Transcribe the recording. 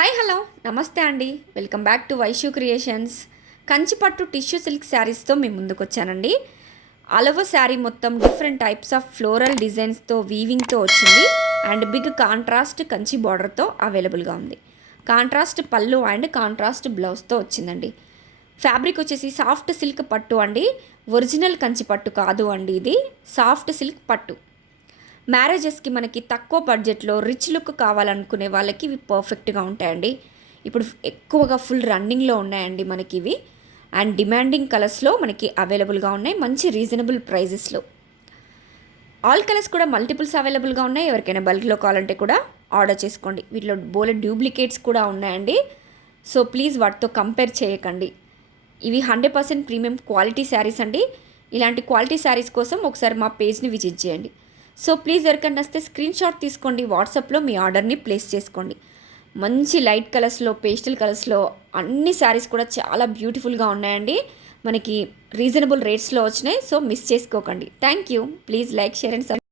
Hi hello నమస్తే అండి. Welcome back to Vaishu creations. కంచిపట్టు టిష్యూ సిల్క్ శారీస్తో మేము ముందుకు వచ్చానండి. అలవ శారీ మొత్తం డిఫరెంట్ టైప్స్ ఆఫ్ ఫ్లోరల్ డిజైన్స్తో వీవింగ్తో వచ్చింది అండ్ బిగ్ కాంట్రాస్ట్ కంచి బార్డర్తో అవైలబుల్గా ఉంది. కాంట్రాస్ట్ పళ్ళు అండ్ కాంట్రాస్ట్ బ్లౌజ్తో వచ్చిందండి. ఫ్యాబ్రిక్ వచ్చేసి సాఫ్ట్ సిల్క్ పట్టు అండి. ఒరిజినల్ కంచి పట్టు కాదు అండి, ఇది సాఫ్ట్ సిల్క్ పట్టు. మ్యారేజెస్కి మనకి తక్కువ బడ్జెట్లో రిచ్ లుక్ కావాలనుకునే వాళ్ళకి ఇవి పర్ఫెక్ట్గా ఉంటాయండి. ఇప్పుడు ఎక్కువగా ఫుల్ రన్నింగ్లో ఉన్నాయండి మనకి ఇవి. అండ్ డిమాండింగ్ కలర్స్లో మనకి అవైలబుల్గా ఉన్నాయి, మంచి రీజనబుల్ ప్రైజెస్లో. ఆల్ కలర్స్ కూడా మల్టిపుల్స్ అవైలబుల్గా ఉన్నాయి. ఎవరికైనా బల్క్లో కావాలంటే కూడా ఆర్డర్ చేసుకోండి. వీటిలో బోలెడ్ డూప్లికేట్స్ కూడా ఉన్నాయండి. సో ప్లీజ్ వాటితో కంపేర్ చేయకండి. ఇవి 100% ప్రీమియం క్వాలిటీ శారీస్ అండి. ఇలాంటి క్వాలిటీ శారీస్ కోసం ఒకసారి మా పేజ్ని విజిట్ చేయండి. సో ప్లీజ్ ఎవరికైనా వస్తే స్క్రీన్ షాట్ తీసుకోండి, వాట్సాప్లో మీ ఆర్డర్ని ప్లేస్ చేసుకోండి. మంచి లైట్ కలర్స్లో, పేస్టల్ కలర్స్లో అన్ని శారీస్ కూడా చాలా బ్యూటిఫుల్గా ఉన్నాయండి. మనకి రీజనబుల్ రేట్స్లో వచ్చినాయి. సో మిస్ చేసుకోకండి. Thank you. Please like, share and